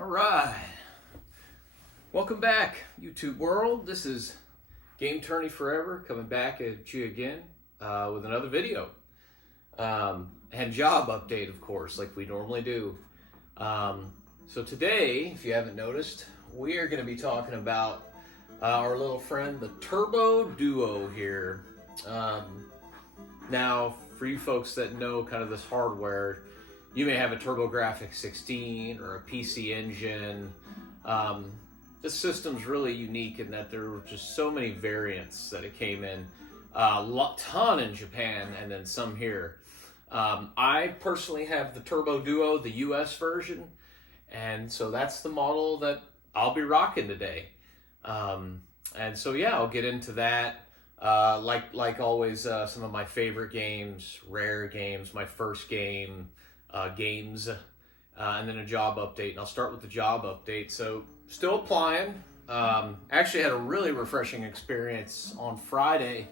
All right. Welcome back, YouTube world. This is Game Tourney Forever coming back at you again with another video. And job update, of course, like we normally do. So today, if you haven't noticed, we are going to be talking about our little friend, the Turbo Duo here. Now, for you folks that know kind of this hardware, you may have a TurboGrafx 16 or a PC Engine. This system's really unique in that there were just so many variants that it came in. A ton in Japan and then some here. I personally have the Turbo Duo, the US version, and so that's the model that I'll be rocking today. And so yeah, I'll get into that. Like always, some of my favorite games, rare games, my first game, games, and then a job update. And I'll start with the job update. So still applying. Actually had a really refreshing experience on Friday.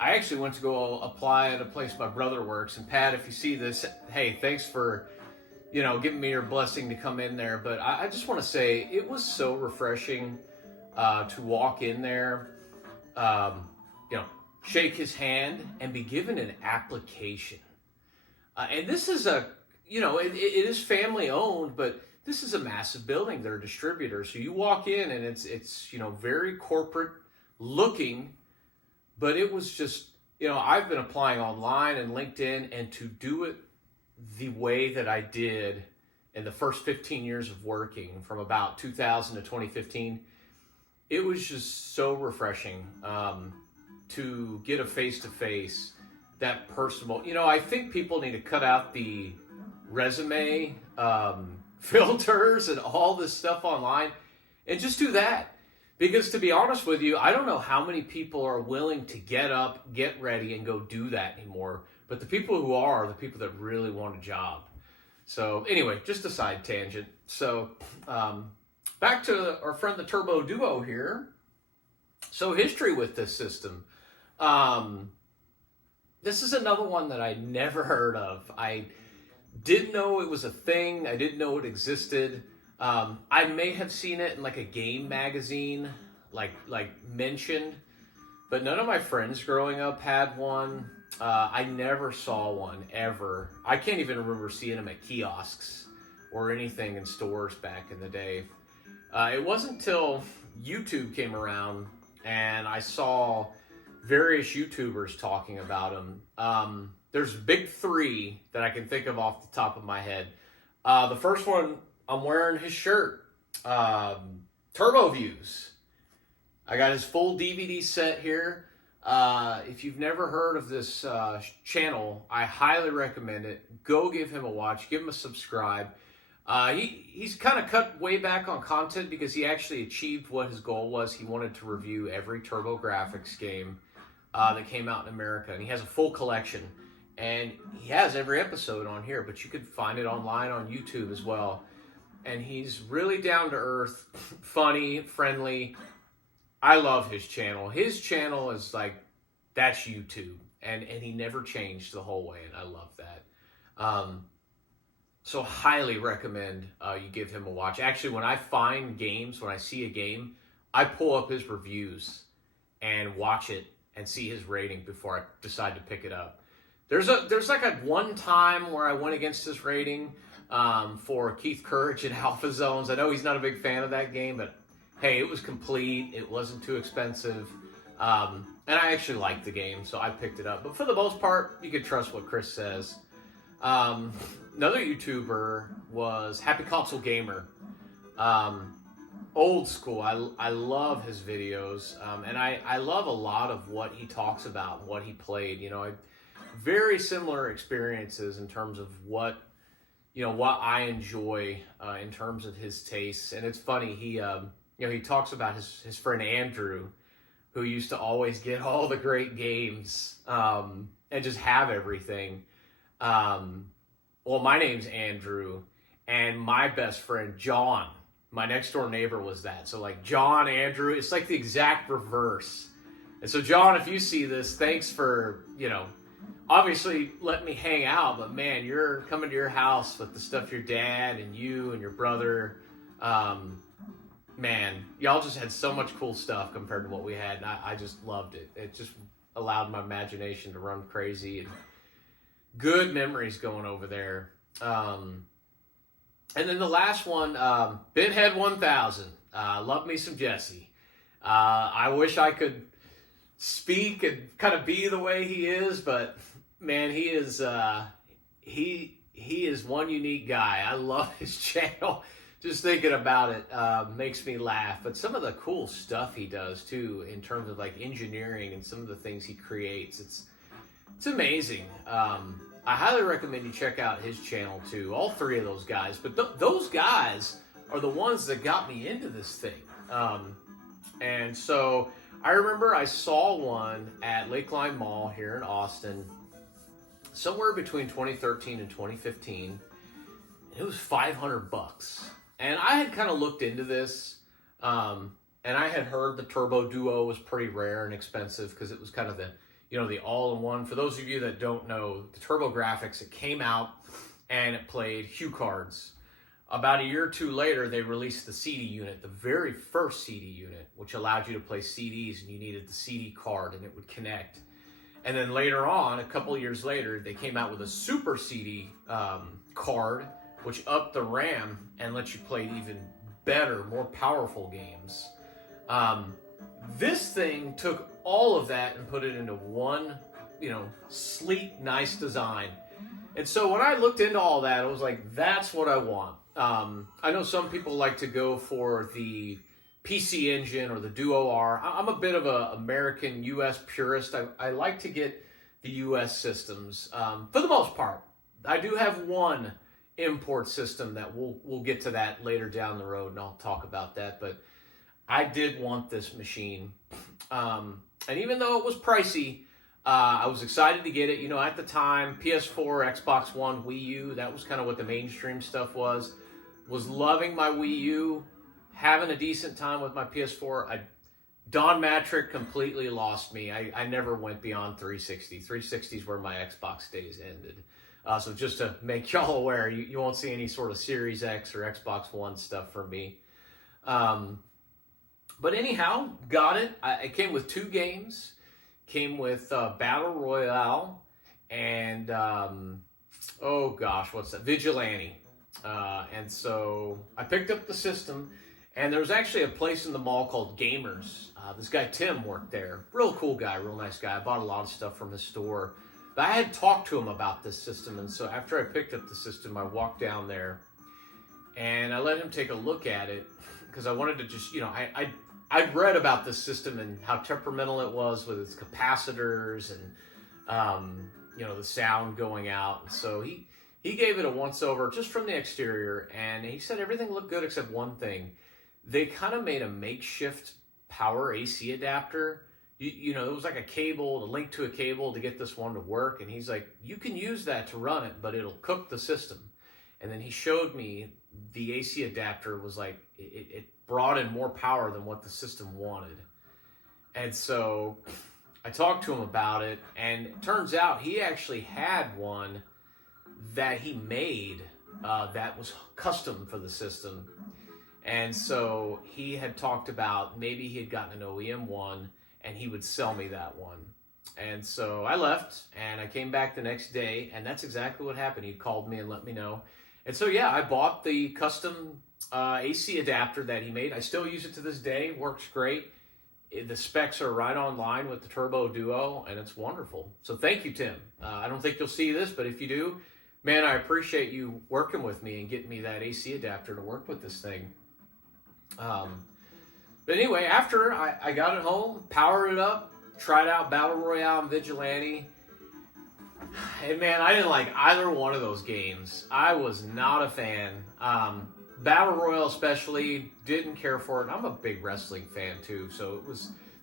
I actually went to go apply at a place my brother works. And Pat, if you see this, hey, thanks for, giving me your blessing to come in there. But I just want to say it was so refreshing to walk in there, shake his hand and be given an application. And this is it is family owned, but this is a massive building. They're a distributor. So you walk in and it's very corporate looking, but it was just, I've been applying online and LinkedIn, and to do it the way that I did in the first 15 years of working from about 2000 to 2015, it was just so refreshing to get a face-to-face, that personal. I think people need to cut out the resume filters and all this stuff online and just do that. Because to be honest with you, I don't know how many people are willing to get up, get ready, and go do that anymore. But the people who are the people that really want a job. So anyway, just a side tangent. So back to our friend the Turbo Duo here. So history with this system. This is another one that I never heard of. I didn't know it was a thing. I didn't know it existed. I may have seen it in like a game magazine, like mentioned, but none of my friends growing up had one. I never saw one ever. I can't even remember seeing them at kiosks or anything in stores back in the day. It wasn't until YouTube came around and I saw various YouTubers talking about them. There's big three that I can think of off the top of my head. The first one, I'm wearing his shirt, Turbo Views. I got his full DVD set here. If you've never heard of this channel, I highly recommend it. Go give him a watch. Give him a subscribe. He's kind of cut way back on content because he actually achieved what his goal was. He wanted to review every TurboGrafx game that came out in America, and he has a full collection. And he has every episode on here, but you could find it online on YouTube as well. And he's really down to earth, funny, friendly. I love his channel. His channel is like, that's YouTube. And he never changed the whole way, and I love that. So highly recommend you give him a watch. Actually, when I find games, when I see a game, I pull up his reviews and watch it and see his rating before I decide to pick it up. There's like a one time where I went against his rating for Keith Courage in Alpha Zones. I know he's not a big fan of that game, but hey, it was complete. It wasn't too expensive. And I actually liked the game, so I picked it up. But for the most part, you can trust what Chris says. Another YouTuber was Happy Console Gamer. Old school. I love his videos. And I love a lot of what he talks about, what he played. Very similar experiences in terms of what I enjoy in terms of his tastes. And it's funny, he talks about his friend Andrew, who used to always get all the great games and just have everything. Well, my name's Andrew, and my best friend John, my next door neighbor, was that. So like John, Andrew, it's like the exact reverse. And so John, if you see this, thanks for obviously let me hang out, but man, you're coming to your house with the stuff your dad and you and your brother Man, y'all just had so much cool stuff compared to what we had, and I just loved it. It just allowed my imagination to run crazy, and good memories going over there. And then the last one, Bithead 1000. Love me some Jesse. I wish I could speak and kind of be the way he is, but man, he is he is one unique guy. I love his channel. Just thinking about it makes me laugh. But some of the cool stuff he does too, in terms of like engineering and some of the things he creates, it's amazing. I highly recommend you check out his channel too. All three of those guys, but those guys are the ones that got me into this thing. And so I remember I saw one at Lakeline Mall here in Austin, somewhere between 2013 and 2015. It was $500, and I had kind of looked into this, and I had heard the Turbo Duo was pretty rare and expensive because it was kind of the the all-in-one. For those of you that don't know, the TurboGrafx, it came out and it played HuCards. About a year or two later, they released the CD unit, the very first CD unit, which allowed you to play CDs, and you needed the CD card and it would connect. And then later on, a couple of years later, they came out with a Super CD card, which upped the RAM and lets you play even better, more powerful games. This thing took all of that and put it into one, sleek, nice design. And so when I looked into all that, I was like, that's what I want. I know some people like to go for the PC Engine or the Duo R. I'm a bit of an American US purist. I like to get the US systems for the most part. I do have one import system that we'll get to that later down the road, and I'll talk about that. But I did want this machine. And even though it was pricey, I was excited to get it. At the time, PS4, Xbox One, Wii U, that was kind of what the mainstream stuff was. Was loving my Wii U, having a decent time with my PS4. Don Matrick completely lost me. I never went beyond 360. 360 is where my Xbox days ended. So just to make y'all aware, you won't see any sort of Series X or Xbox One stuff from me. But anyhow, got it. It came with 2 games. Came with Battle Royale and, what's that? Vigilante. And so I picked up the system, and there was actually a place in the mall called Gamers. This guy, Tim, worked there. Real cool guy, real nice guy. I bought a lot of stuff from his store. But I had talked to him about this system, and so after I picked up the system, I walked down there, and I let him take a look at it, because I wanted to just, I'd read about this system and how temperamental it was with its capacitors and, the sound going out. And so he gave it a once-over just from the exterior, and he said everything looked good except one thing. They kind of made a makeshift power AC adapter. It was like a cable, to link to a cable to get this one to work. And he's like, you can use that to run it, but it'll cook the system. And then he showed me the AC adapter was like, it brought in more power than what the system wanted. And so I talked to him about it, and it turns out he actually had one that he made that was custom for the system. And so he had talked about maybe he had gotten an OEM one and he would sell me that one. And so I left and I came back the next day, and that's exactly what happened. He called me and let me know. And so, yeah, I bought the custom AC adapter that he made. I still use it to this day. Works great. The specs are right on line with the Turbo Duo, and it's wonderful. So thank you, Tim. I don't think you'll see this, but if you do, man, I appreciate you working with me and getting me that AC adapter to work with this thing. But anyway, after I got it home, powered it up, tried out Battle Royale and Vigilante. And man, I didn't like either one of those games. I was not a fan. Battle Royale especially, didn't care for it. I'm a big wrestling fan too, so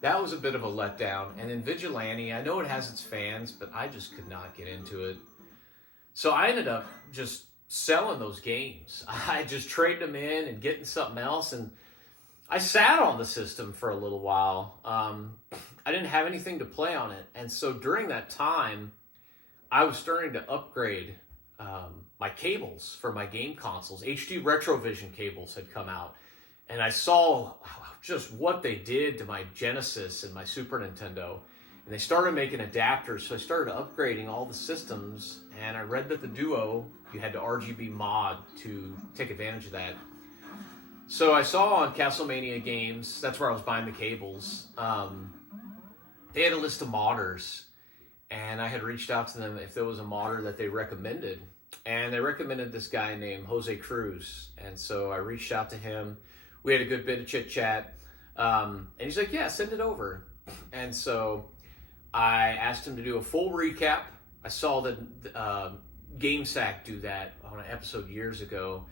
that was a bit of a letdown. And then Vigilante, I know it has its fans, but I just could not get into it. So I ended up just selling those games. I just traded them in and getting something else, and I sat on the system for a little while. I didn't have anything to play on it, and so during that time, I was starting to upgrade my cables for my game consoles. HD Retrovision cables had come out, and I saw just what they did to my Genesis and my Super Nintendo. And they started making adapters, so I started upgrading all the systems, and I read that the Duo, you had to RGB mod to take advantage of that. So I saw on Castlemania Games, that's where I was buying the cables, they had a list of modders, and I had reached out to them if there was a modder that they recommended. And they recommended this guy named Jose Cruz, and so I reached out to him. We had a good bit of chit-chat, and he's like, yeah, send it over. And so I asked him to do a full recap. I saw that GameSack do that on an episode years ago,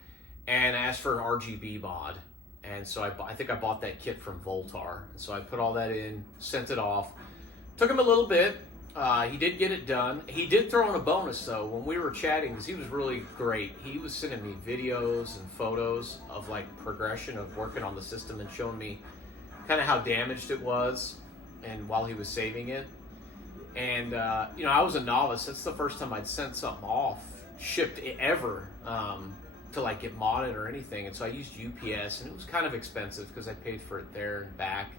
and I asked for an RGB mod. And so I think I bought that kit from Voltar. And so I put all that in, sent it off. Took him a little bit. He did get it done. He did throw in a bonus, though, when we were chatting, because he was really great. He was sending me videos and photos of, like, progression of working on the system and showing me kind of how damaged it was and while he was saving it. And, you know, I was a novice. That's the first time I'd sent something off, shipped ever, to, like, get modded or anything. And so I used UPS, and it was kind of expensive because I paid for it there and back.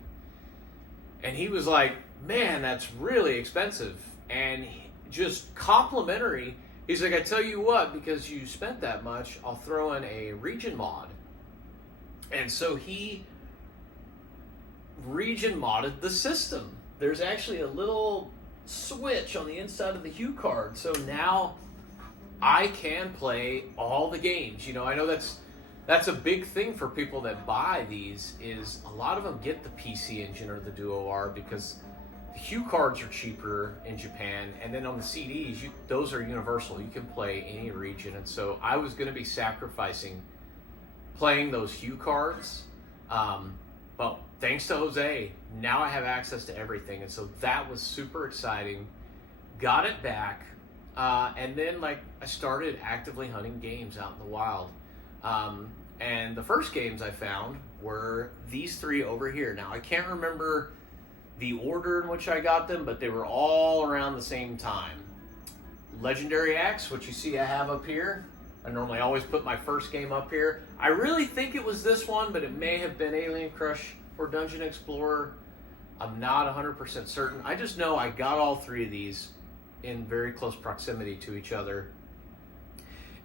And he was like, man, that's really expensive. And just complimentary. He's like, I tell you what, because you spent that much, I'll throw in a region mod. And so he region modded the system. There's actually a little switch on the inside of the Hue card. So now I can play all the games. You know, I know that's a big thing for people that buy these, is a lot of them get the PC Engine or the Duo R because the Hue cards are cheaper in Japan, and then on the CDs, those are universal. You can play any region, and so I was going to be sacrificing playing those Hue cards. But thanks to Jose, now I have access to everything, and so that was super exciting. Got it back, and then like I started actively hunting games out in the wild. And the first games I found were these three over here. Now, I can't remember the order in which I got them, but they were all around the same time. Legendary Axe, which you see I have up here. I normally always put my first game up here. I really think it was this one, but it may have been Alien Crush or Dungeon Explorer. I'm not 100% certain. I just know I got all three of these in very close proximity to each other.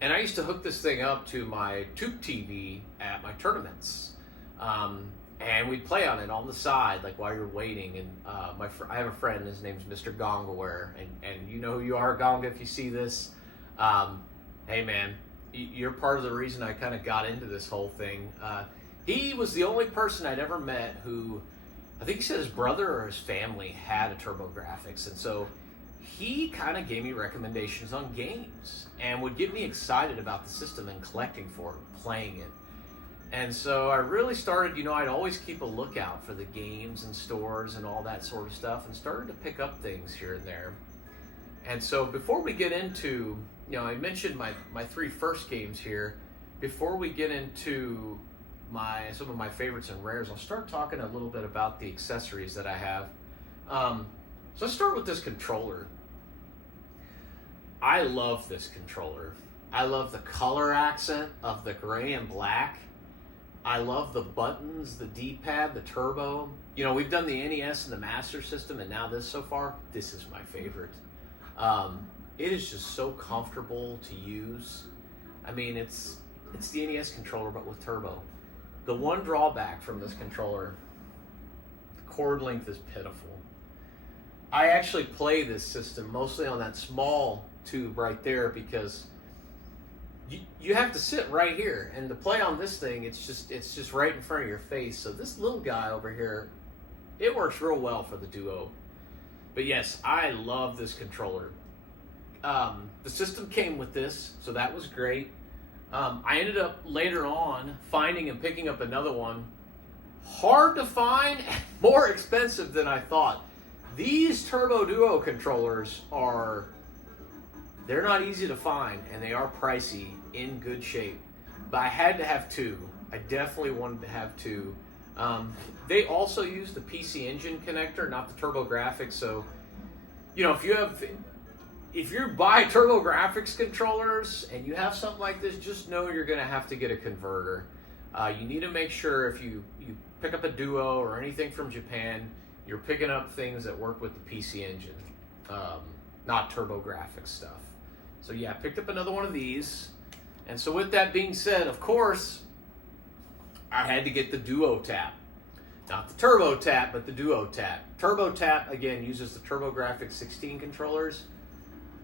And I used to hook this thing up to my tube TV at my tournaments. And we'd play on it on the side, like while you're waiting. And I have a friend, his name's Mr. Gongaware. And you know who you are, Gonga, if you see this. Hey, man, you're part of the reason I kind of got into this whole thing. He was the only person I'd ever met who, I think he said his brother or his family had a TurboGrafx. And so he kind of gave me recommendations on games and would get me excited about the system and collecting for it, playing it. And so I really started, you know, I'd always keep a lookout for the games and stores and all that sort of stuff, and started to pick up things here and there. And so before we get into, you know, I mentioned my three first games here. Before we get into some of my favorites and rares, I'll start talking a little bit about the accessories that I have. So let's start with this controller. I love this controller. I love the color accent of the gray and black. I love the buttons, the D-pad, the turbo. You know, we've done the NES and the Master System, and now this so far, this is my favorite. It is just so comfortable to use. I mean, it's the NES controller, but with turbo. The one drawback from this controller, the cord length is pitiful. I actually play this system mostly on that small tube right there because you have to sit right here, and to play on this thing, it's just right in front of your face. So this little guy over here, it works real well for the Duo. But yes, I love this controller. The system came with this, so that was great. I ended up later on finding and picking up another one. Hard to find, more expensive than I thought. These Turbo Duo controllers they're not easy to find, and they are pricey, in good shape. But I had to have two. I definitely wanted to have two. They also use the PC Engine connector, not the TurboGrafx. So, you know, if you have if you buy TurboGrafx controllers and you have something like this, just know you're going to have to get a converter. You need to make sure if you pick up a Duo or anything from Japan, you're picking up things that work with the PC Engine, not TurboGrafx stuff. So yeah, I picked up another one of these. And so with that being said, of course, I had to get the Duo Tap. Not the Turbo Tap, but the Duo Tap. Turbo Tap, again, uses the TurboGrafx 16 controllers.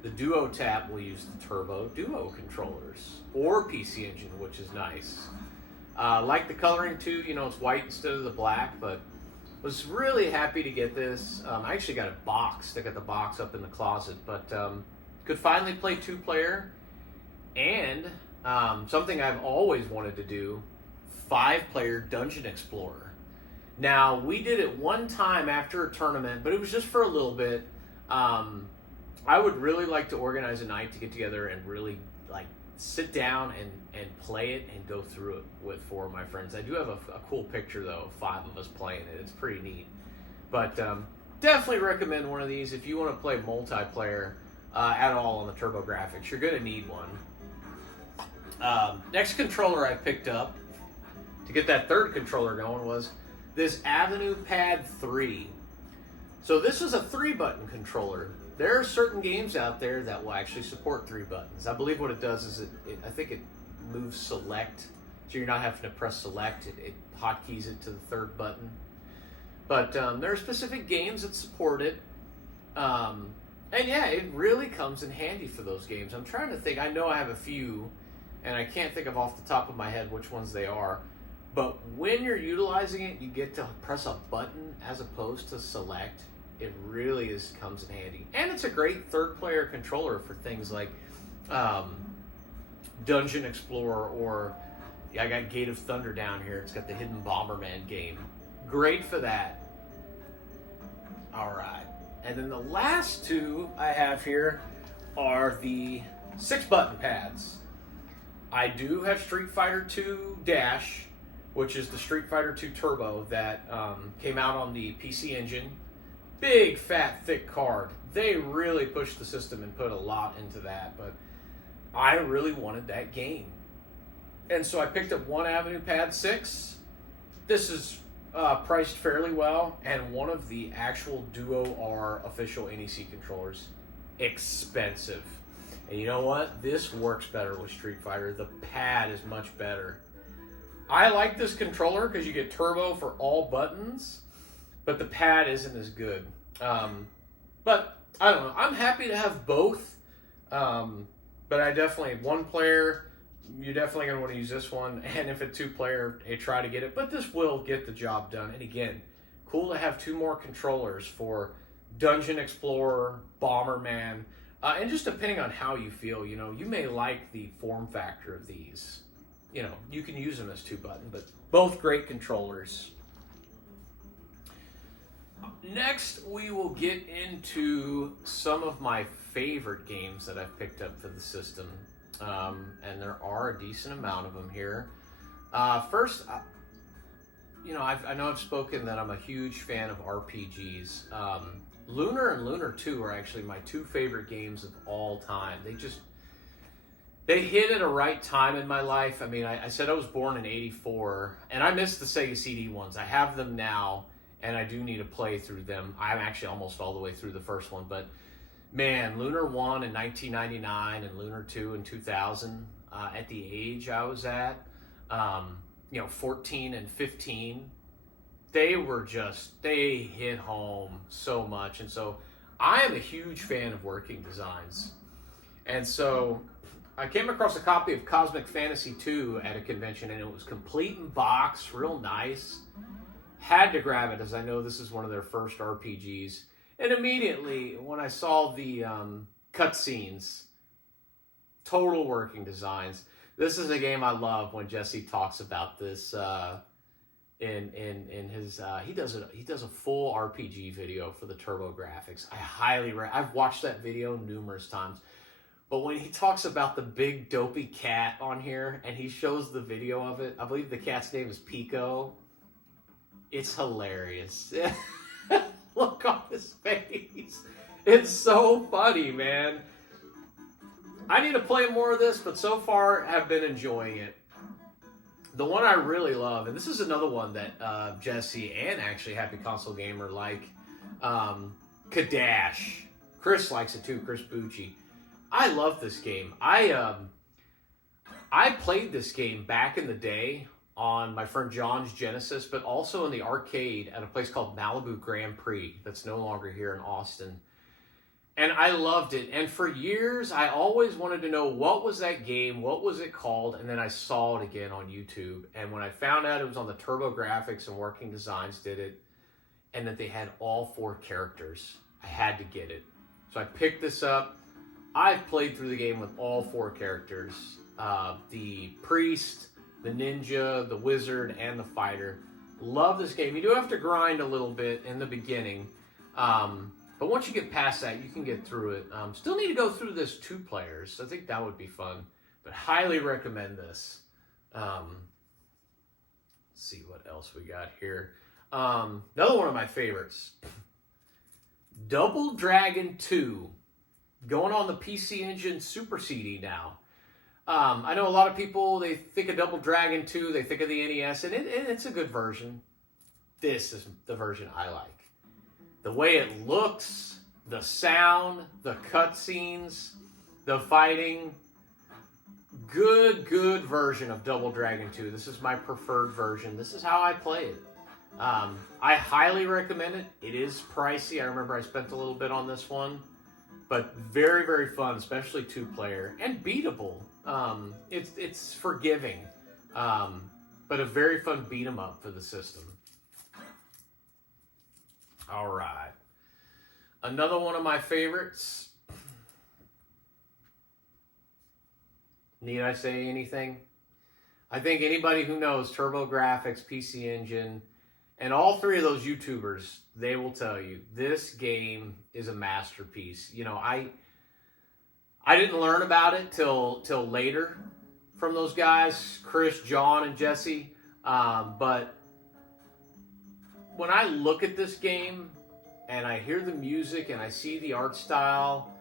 The Duo Tap will use the Turbo Duo controllers, or PC Engine, which is nice. Like the coloring too, you know, it's white instead of the black, but was really happy to get this. I actually got it boxed. I got the box up in the closet, but could finally play 2-player, and something I've always wanted to do, 5-player Dungeon Explorer. Now, we did it one time after a tournament, but it was just for a little bit. I would really like to organize a night to get together and really like sit down and play it and go through it with 4 of my friends. I do have a cool picture though of 5 of us playing it. It's pretty neat. But definitely recommend one of these if you want to play multiplayer at all on the TurboGrafx. You're going to need one. Next controller I picked up to get that 3rd controller going was this Avenue Pad 3. So this is a 3-button controller. There are certain games out there that will actually support 3 buttons. I believe what it does is I think it moves select, so you're not having to press select. It hotkeys it to the 3rd button. But there are specific games that support it. And yeah, it really comes in handy for those games. I'm trying to think. I know I have a few, and I can't think of off the top of my head which ones they are. But when you're utilizing it, you get to press a button as opposed to select. It really comes in handy. And it's a great 3rd-player controller for things like Dungeon Explorer, or I got Gate of Thunder down here. It's got the Hidden Bomberman game. Great for that. All right. And then the last 2 I have here are the 6-button pads. I do have Street Fighter 2 Dash, which is the Street Fighter 2 Turbo that came out on the PC Engine. Big, fat, thick card. They really pushed the system and put a lot into that, but I really wanted that game. And so I picked up one Avenue Pad 6. This is priced fairly well, and one of the actual Duo R official NEC controllers. Expensive. And you know what? This works better with Street Fighter. The pad is much better. I like this controller because you get turbo for all buttons, but the pad isn't as good. But I don't know. I'm happy to have both. But I definitely, 1-player, you're definitely going to want to use this one. And if it's 2-player, try to get it. But this will get the job done. And again, cool to have 2 more controllers for Dungeon Explorer, Bomberman, and just depending on how you feel, you know, you may like the form factor of these. You know, you can use them as 2-button, but both great controllers. Next, we will get into some of my favorite games that I've picked up for the system. And there are a decent amount of them here. First, you know, I know I've spoken that I'm a huge fan of RPGs. Lunar and Lunar 2 are actually my 2 favorite games of all time. They hit at a right time in my life. I mean, I said I was born in '84, and I missed the Sega CD ones. I have them now, and I do need to play through them. I'm actually almost all the way through the first one, but man, Lunar 1 in 1999 and Lunar 2 in 2000, at the age I was at, you know, 14 and 15, they hit home so much. And so I am a huge fan of working designs. And so I came across a copy of Cosmic Fantasy 2 at a convention, and it was complete in box, real nice. Had to grab it, as I know this is one of their first RPGs. And immediately, when I saw the cutscenes, total working designs. This is a game I love when Jesse talks about this in his he does a full RPG video for the TurboGrafx. I've watched that video numerous times. But when he talks about the big dopey cat on here and he shows the video of it, I believe the cat's name is Pico. It's hilarious. Look on his face. It's so funny, man. I need to play more of this, but so far have been enjoying it. The one I really love, and this is another one that Jesse and actually Happy Console Gamer like, Kadash. Chris likes it too, Chris Bucci. I love this game. I played this game back in the day on my friend John's Genesis, but also in the arcade at a place called Malibu Grand Prix that's no longer here in Austin. And I loved it. And for years, I always wanted to know what was that game, what was it called, and then I saw it again on YouTube. And when I found out it was on the TurboGrafx and Working Designs did it, and that they had all 4 characters, I had to get it. So I picked this up. I've played through the game with all 4 characters. The priest, the ninja, the wizard, and the fighter. Love this game. You do have to grind a little bit in the beginning. But once you get past that, you can get through it. Still need to go through this 2 players. I think that would be fun. But highly recommend this. Let's see what else we got here. Another one of my favorites. Double Dragon 2. Going on the PC Engine Super CD now. I know a lot of people, they think of Double Dragon 2, they think of the NES, and it's a good version. This is the version I like. The way it looks, the sound, the cutscenes, the fighting. Good version of Double Dragon 2. This is my preferred version. This is how I play it. I highly recommend it. It is pricey. I remember I spent a little bit on this one. But very fun, especially 2-player. And beatable. It's forgiving. But a very fun beat 'em up for the system. All right. Another one of my favorites. Need I say anything? I think anybody who knows TurboGrafx, PC Engine, and all 3 of those YouTubers, they will tell you this game is a masterpiece. You know, I didn't learn about it till later from those guys, Chris, John, and Jesse. But when I look at this game and I hear the music and I see the art style,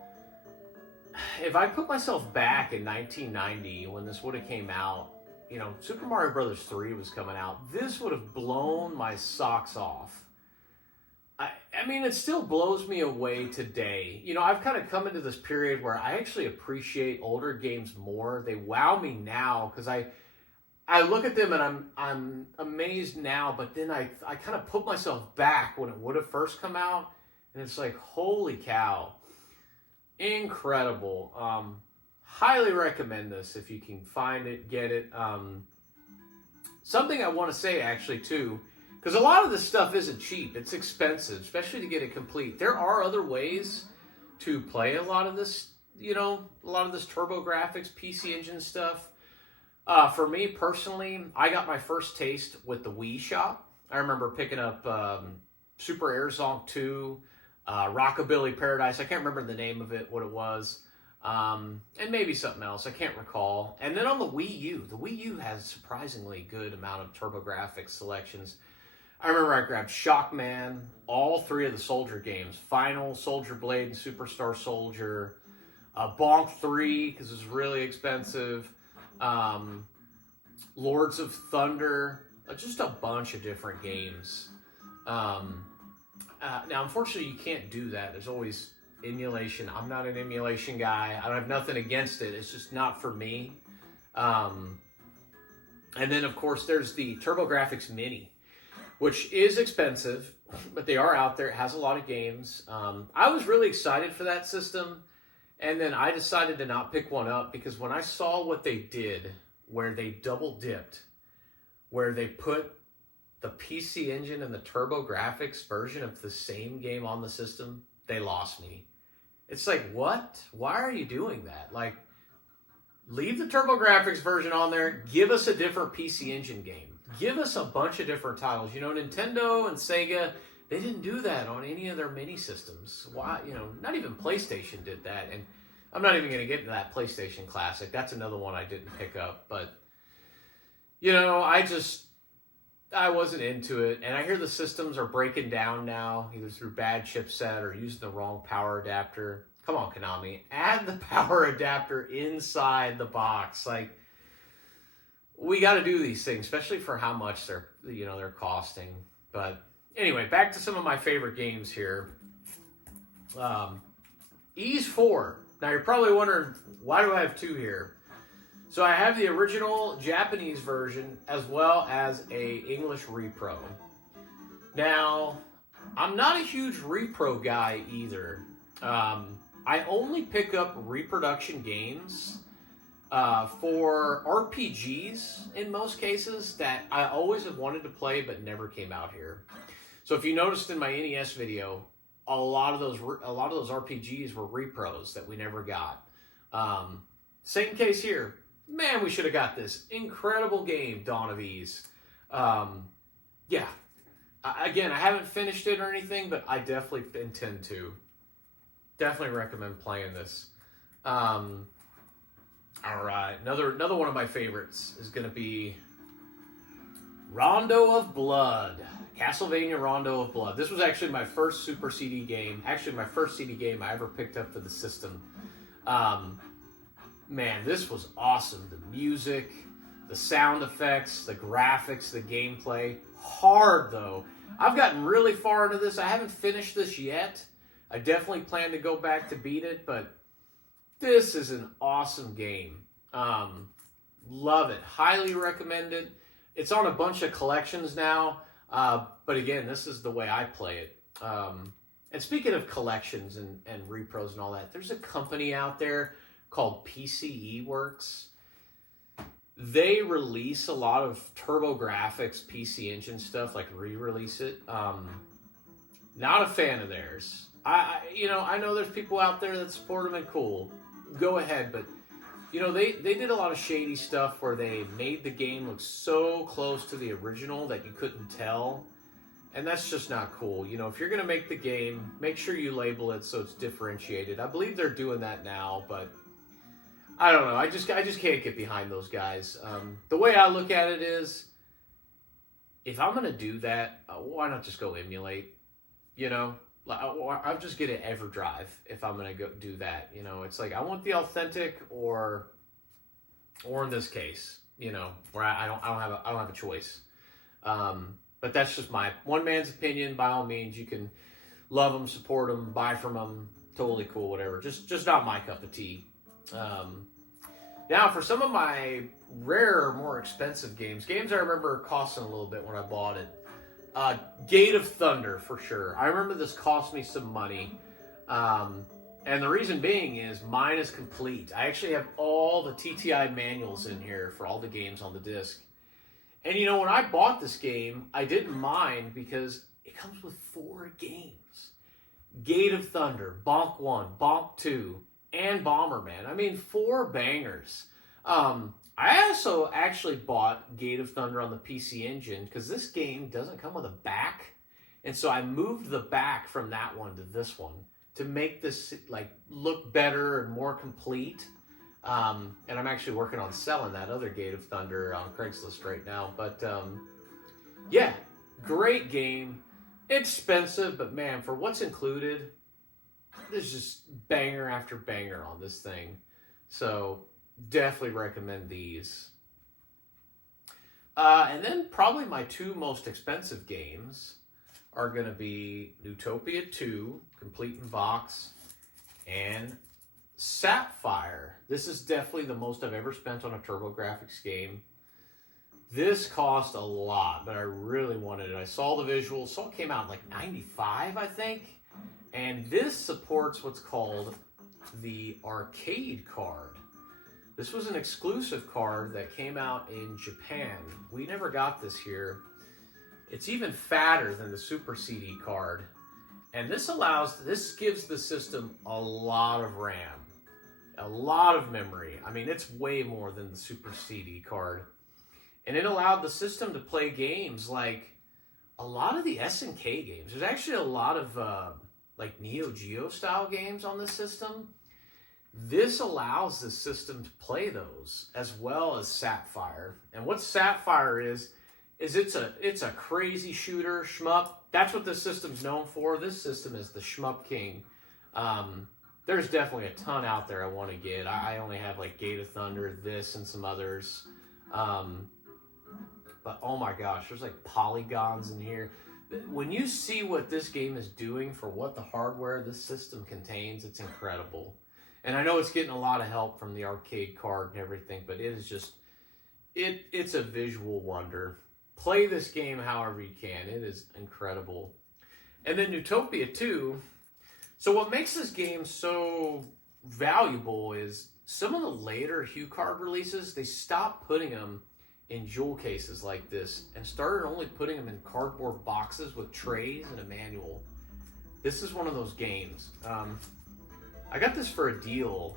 if I put myself back in 1990 when this would have came out, you know, Super Mario Brothers 3 was coming out, this would have blown my socks off. I mean, it still blows me away today. You know, I've kind of come into this period where I actually appreciate older games more. They wow me now because I look at them and I'm amazed now, but then I kind of put myself back when it would have first come out, and it's like, holy cow. Incredible. Highly recommend this if you can find it, get it. Something I want to say actually too, because a lot of this stuff isn't cheap. It's expensive, especially to get it complete. There are other ways to play a lot of this, you know, a lot of this TurboGrafx, PC Engine stuff. For me personally, I got my first taste with the Wii Shop. I remember picking up Super Air Zonk 2, Rockabilly Paradise. I can't remember the name of it, what it was. And maybe something else. I can't recall. And then on the Wii U has a surprisingly good amount of TurboGrafx selections. I remember I grabbed Shockman, all 3 of the Soldier games, Final, Soldier Blade, and Superstar Soldier, Bonk 3, because it's really expensive, Lords of Thunder, just a bunch of different games. Now, unfortunately, you can't do that. There's always emulation. I'm not an emulation guy. I don't have nothing against it. It's just not for me. And then, of course, there's the TurboGrafx Mini, which is expensive, but they are out there. It has a lot of games. I was really excited for that system, and then I decided to not pick one up because when I saw what they did, where they double dipped, where they put the PC Engine and the TurboGrafx version of the same game on the system, they lost me. It's like, what? Why are you doing that? Like, leave the TurboGrafx version on there. Give us a different PC Engine game. Give us a bunch of different titles. You know, Nintendo and Sega, they didn't do that on any of their mini systems. Why? You know, not even PlayStation did that. And I'm not even going to get into that PlayStation Classic. That's another one I didn't pick up. But, you know, I wasn't into it. And I hear the systems are breaking down now, either through bad chipset or using the wrong power adapter. come on, Konami, add the power adapter inside the box. Like, we got to do these things, especially for how much they're costing. But anyway, back to some of my favorite games here. Ys 4. Now you're probably wondering, why do I have two here? So I have the original Japanese version as well as a English repro. Now, I'm not a huge repro guy either. I only pick up reproduction games for RPGs in most cases that I always have wanted to play but never came out here. So if you noticed in my NES video, a lot of those RPGs were repros that we never got. Same case here. Man, we should have got this incredible game, Dawn of Ys. Yeah. Again, I haven't finished it or anything, but I definitely intend to. Definitely recommend playing this. All right, another one of my favorites is going to be Rondo of Blood. Castlevania Rondo of Blood. This was actually my first Super CD game. Actually, my first CD game I ever picked up for the system. Man, this was awesome. The music, the sound effects, the graphics, the gameplay. Hard, though. I've gotten really far into this. I haven't finished this yet. I definitely plan to go back to beat it, but this is an awesome game. Love it. Highly recommend it. It's on a bunch of collections now, but again, this is the way I play it. And speaking of collections and repros and all that, there's a company out there called PCE Works. They release a lot of TurboGrafx PC Engine stuff, like re-release it. Not a fan of theirs. I know there's people out there that support them and cool. Go ahead, but they did a lot of shady stuff where they made the game look so close to the original that you couldn't tell. And that's just not cool. If you're going to make the game, make sure you label it so it's differentiated. I believe they're doing that now, but I don't know. I just can't get behind those guys. The way I look at it is, if I'm going to do that, why not just go emulate? I'll just get an EverDrive if I'm going to go do that. It's like I want the authentic, or in this case, where I don't have a choice. But that's just my one man's opinion. By all means, you can love them, support them, buy from them. Totally cool, whatever. Just not my cup of tea. Now, for some of my rarer, more expensive games I remember costing a little bit when I bought it. Gate of Thunder, for sure. I remember this cost me some money. And the reason being is mine is complete. I actually have all the TTI manuals in here for all the games on the disc. And when I bought this game, I didn't mind because it comes with 4 games. Gate of Thunder, Bonk 1, Bonk 2, and Bomberman. I mean, 4 bangers. I also actually bought Gate of Thunder on the PC Engine because this game doesn't come with a back. And so I moved the back from that one to this one to make this look better and more complete. And I'm actually working on selling that other Gate of Thunder on Craigslist right now. But yeah, great game. Expensive, but man, for what's included, there's just banger after banger on this thing. So definitely recommend these. And then probably my 2 most expensive games are going to be Neutopia 2, complete in box, and Sapphire. This is definitely the most I've ever spent on a TurboGrafx game. This cost a lot, but I really wanted it. I saw the visuals. Saw it came out in like 95, I think. And this supports what's called the arcade card. This was an exclusive card that came out in Japan. We never got this here. It's even fatter than the Super CD card. And this gives the system a lot of RAM, a lot of memory. I mean, it's way more than the Super CD card. And it allowed the system to play games like a lot of the SNK games. There's actually a lot of like Neo Geo style games on this system. This allows the system to play those as well as Sapphire. And what Sapphire is it's a crazy shooter, shmup. That's what this system's known for. This system is the Shmup King. there's definitely a ton out there I want to get. I only have like Gate of Thunder, this, and some others. Um, but oh my gosh, there's like polygons in here. When you see what this game is doing for what the hardware this system contains, it's incredible. And I know it's getting a lot of help from the arcade card and everything, but it is just, it's a visual wonder. Play this game however you can. It is incredible. And then Neutopia 2. So what makes this game so valuable is some of the later HuCard releases, they stopped putting them in jewel cases like this and started only putting them in cardboard boxes with trays and a manual. This is one of those games. I got this for a deal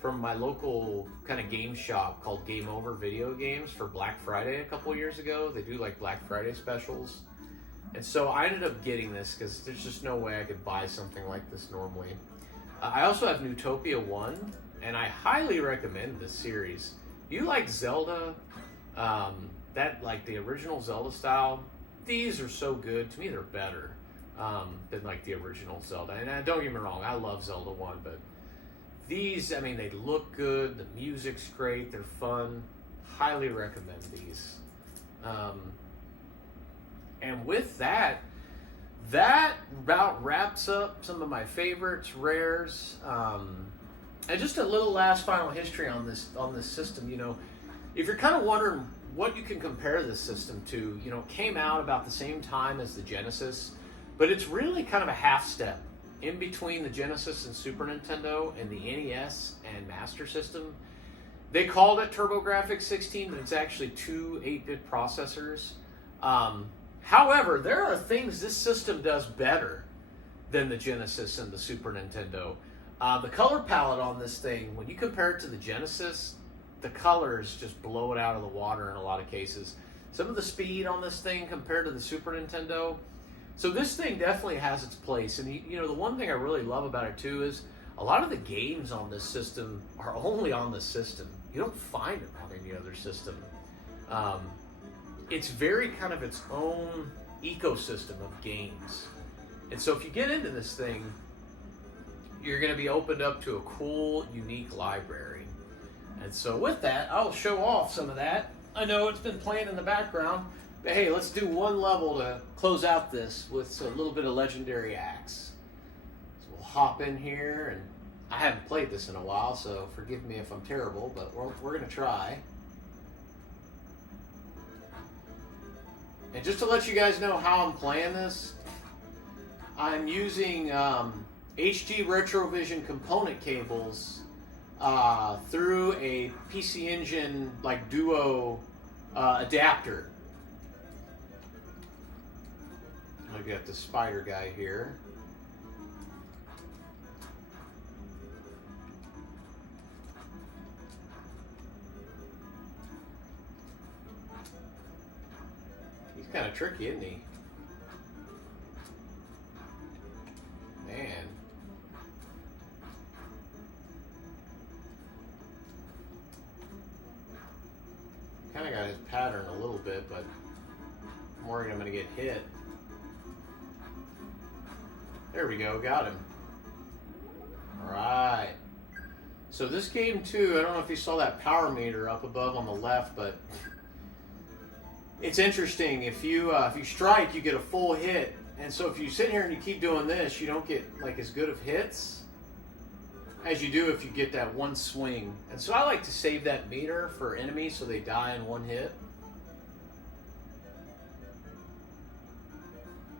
from my local kind of game shop called Game Over Video Games for Black Friday a couple years ago. They do like Black Friday specials. And so I ended up getting this because there's just no way I could buy something like this normally. I also have Neutopia 1, and I highly recommend this series. If you like Zelda, that like the original Zelda style, these are so good. To me, they're better than like the original Zelda. And don't get me wrong, I love Zelda 1, but these, I mean, they look good. The music's great. They're fun. Highly recommend these. And with that, that about wraps up some of my favorites, rares, and just a little last final history on this system. You know, if you're kind of wondering what you can compare this system to, you know, it came out about the same time as the Genesis, but it's really kind of a half step in between the Genesis and Super Nintendo and the NES and Master System. They called it TurboGrafx 16, but it's actually two 8-bit processors. However, there are things this system does better than the Genesis and the Super Nintendo. The color palette on this thing, when you compare it to the Genesis, the colors just blow it out of the water in a lot of cases. Some of the speed on this thing compared to the Super Nintendo. So this thing definitely has its place. And you know, the one thing I really love about it too is a lot of the games on this system are only on this system. You don't find them on any other system. It's very kind of its own ecosystem of games. And so if you get into this thing, you're going to be opened up to a cool, unique library. And so with that, I'll show off some of that. I know it's been playing in the background, but hey, let's do one level to close out this with a little bit of Legendary Axe. So we'll hop in here, and I haven't played this in a while, so forgive me if I'm terrible, but we're going to try. And just to let you guys know how I'm playing this, I'm using HG Retrovision component cables through a PC Engine like Duo adapter. I've got the spider guy here. He's kind of tricky, isn't he? Man. Kind of got his pattern a little bit, but I'm worried I'm going to get hit. There we go, got him. Alright. So this game too, I don't know if you saw that power meter up above on the left, but it's interesting. If you strike, you get a full hit. And so if you sit here and you keep doing this, you don't get like as good of hits as you do if you get that one swing. And so I like to save that meter for enemies so they die in one hit.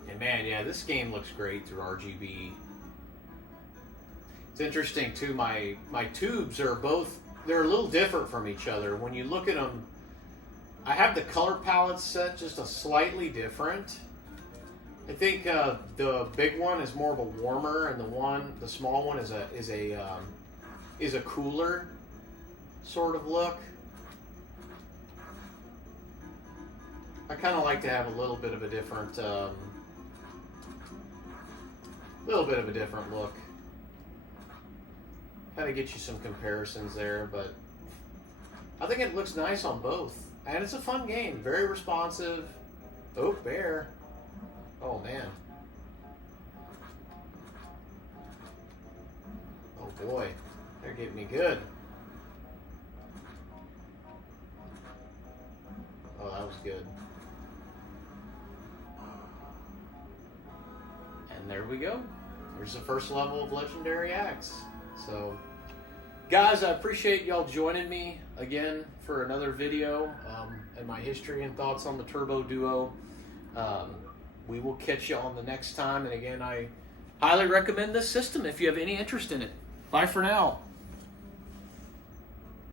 And man, yeah, this game looks great through RGB. It's interesting too, my tubes are both, they're a little different from each other. When you look at them, I have the color palette set just a slightly different. I think the big one is more of a warmer, and the small one is a cooler sort of look. I kind of like to have a little bit of a different look. Kind of get you some comparisons there, but I think it looks nice on both. And it's a fun game, very responsive. Oh, bear. Oh, man. Oh, boy, they're getting me good. Oh, that was good. And there we go. There's the first level of Legendary Axe. So, guys, I appreciate y'all joining me again for another video and my history and thoughts on the Turbo Duo. We will catch you on the next time. And again, I highly recommend this system if you have any interest in it. Bye for now.